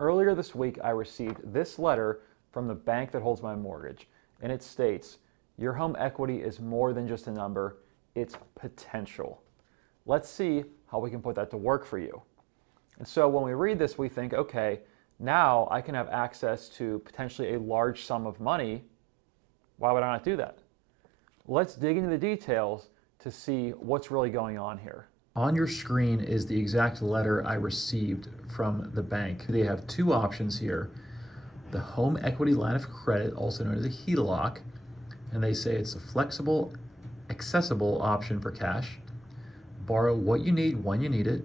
Earlier this week, I received this letter from the bank that holds my mortgage, and it states, your home equity is more than just a number, it's potential. Let's see how we can put that to work for you. And so when we read this, we think, okay, now I can have access to potentially a large sum of money. Why would I not do that? Let's dig into the details to see what's really going on here. On your screen is the exact letter I received from the bank. They have two options here. The home equity line of credit, also known as a HELOC, and they say it's a flexible, accessible option for cash. Borrow what you need when you need it.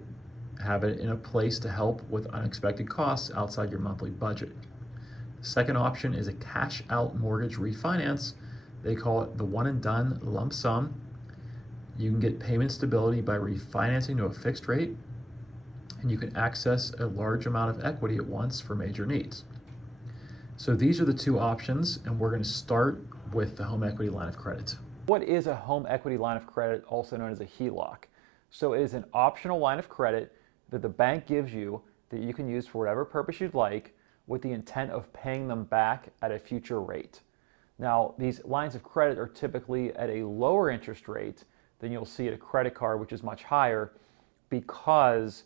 Have it in a place to help with unexpected costs outside your monthly budget. The second option is a cash out mortgage refinance. They call it the one and done lump sum. You can get payment stability by refinancing to a fixed rate, and you can access a large amount of equity at once for major needs. So these are the two options, and we're going to start with the home equity line of credit. What is a home equity line of credit, also known as a HELOC? So it is an optional line of credit that the bank gives you that you can use for whatever purpose you'd like, with the intent of paying them back at a future rate. Now, these lines of credit are typically at a lower interest rate than you'll see at a credit card, which is much higher, because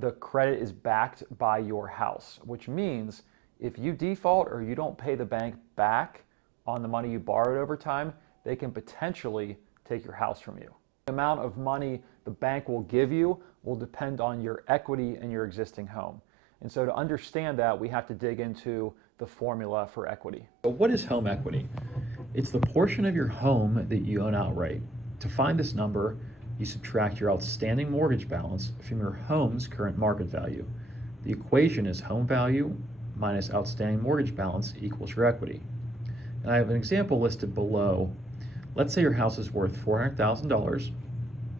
the credit is backed by your house, which means if you default or you don't pay the bank back on the money you borrowed over time, they can potentially take your house from you. The amount of money the bank will give you will depend on your equity in your existing home. And so to understand that, we have to dig into the formula for equity. So what is home equity? It's the portion of your home that you own outright. To find this number, you subtract your outstanding mortgage balance from your home's current market value. The equation is home value minus outstanding mortgage balance equals your equity. And I have an example listed below. Let's say your house is worth $400,000.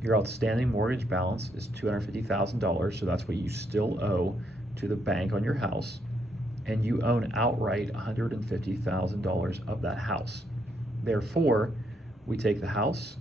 Your outstanding mortgage balance is $250,000, so that's what you still owe to the bank on your house. And you own outright $150,000 of that house. Therefore, we take the house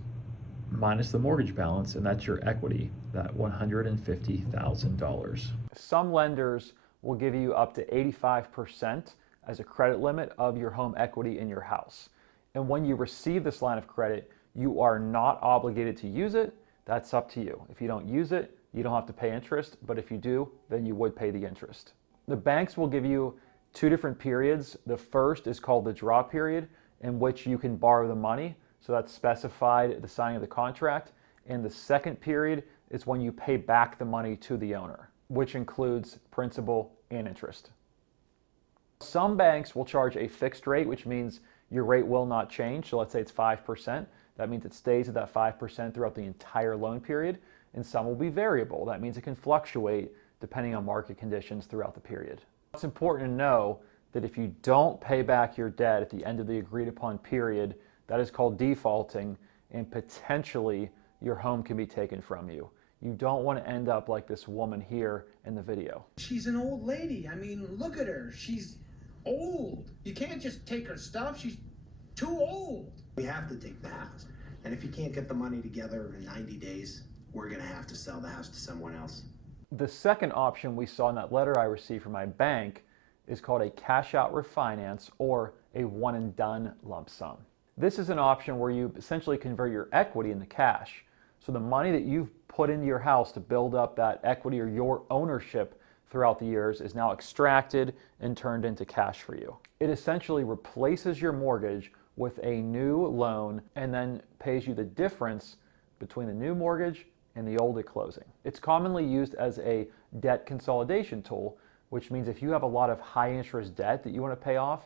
minus the mortgage balance, and that's your equity, that $150,000. Some lenders will give you up to 85% as a credit limit of your home equity in your house. And when you receive this line of credit, you are not obligated to use it. That's up to you. If you don't use it, you don't have to pay interest, but if you do, then you would pay the interest. The banks will give you two different periods. The first is called the draw period, in which you can borrow the money. So that's specified at the signing of the contract. And the second period is when you pay back the money to the owner, which includes principal and interest. Some banks will charge a fixed rate, which means your rate will not change. So let's say it's 5%. That means it stays at that 5% throughout the entire loan period. And some will be variable. That means it can fluctuate depending on market conditions throughout the period. It's important to know that if you don't pay back your debt at the end of the agreed upon period, that is called defaulting, and potentially your home can be taken from you. You don't want to end up like this woman here in the video. She's an old lady. I mean, look at her. She's old. You can't just take her stuff. She's too old. We have to take the house. And if you can't get the money together in 90 days, we're going to have to sell the house to someone else. The second option we saw in that letter I received from my bank is called a cash out refinance, or a one and done lump sum. This is an option where you essentially convert your equity into cash. So the money that you've put into your house to build up that equity or your ownership throughout the years is now extracted and turned into cash for you. It essentially replaces your mortgage with a new loan and then pays you the difference between the new mortgage and the old at closing. It's commonly used as a debt consolidation tool, which means if you have a lot of high interest debt that you want to pay off,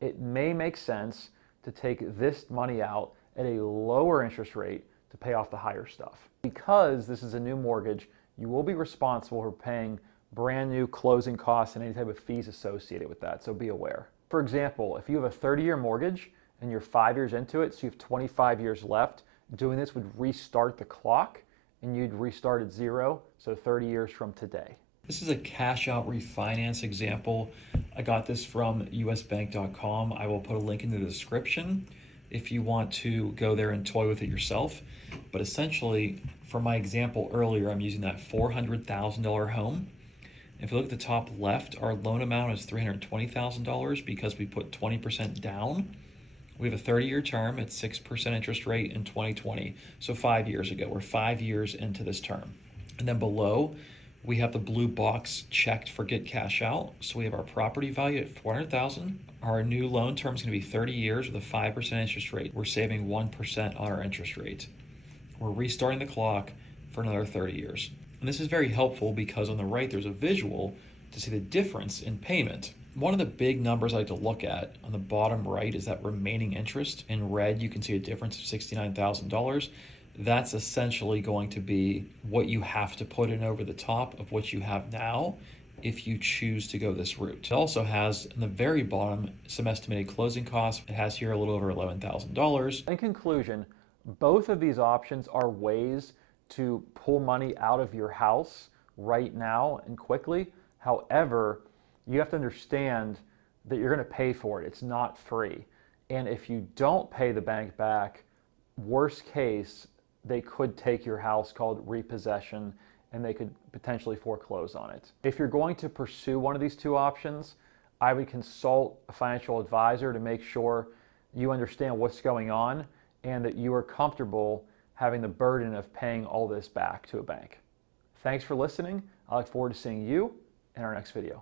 it may make sense to take this money out at a lower interest rate to pay off the higher stuff. Because this is a new mortgage, you will be responsible for paying brand new closing costs and any type of fees associated with that, so be aware. For example, if you have a 30-year mortgage and you're 5 years into it, so you have 25 years left, doing this would restart the clock and you'd restart at zero, so 30 years from today. This is a cash out refinance example. I got this from usbank.com. I will put a link in the description if you want to go there and toy with it yourself. But essentially, for my example earlier, I'm using that $400,000 home. If you look at the top left, our loan amount is $320,000 because we put 20% down. We have a 30-year term at 6% interest rate in 2020. So 5 years ago, we're 5 years into this term. And then below, we have the blue box checked for get cash out. So we have our property value at $400,000. Our new loan term is going to be 30 years with a 5% interest rate. We're saving 1% on our interest rate. We're restarting the clock for another 30 years. And this is very helpful because on the right, there's a visual to see the difference in payment. One of the big numbers I like to look at on the bottom right is that remaining interest. In red, you can see a difference of $69,000. That's essentially going to be what you have to put in over the top of what you have now if you choose to go this route. It also has in the very bottom some estimated closing costs. It has here a little over $11,000. In conclusion, both of these options are ways to pull money out of your house right now and quickly. However, you have to understand that you're going to pay for it. It's not free. And if you don't pay the bank back, worst case, they could take your house, called repossession, and they could potentially foreclose on it. If you're going to pursue one of these two options, I would consult a financial advisor to make sure you understand what's going on and that you are comfortable having the burden of paying all this back to a bank. Thanks for listening. I look forward to seeing you in our next video.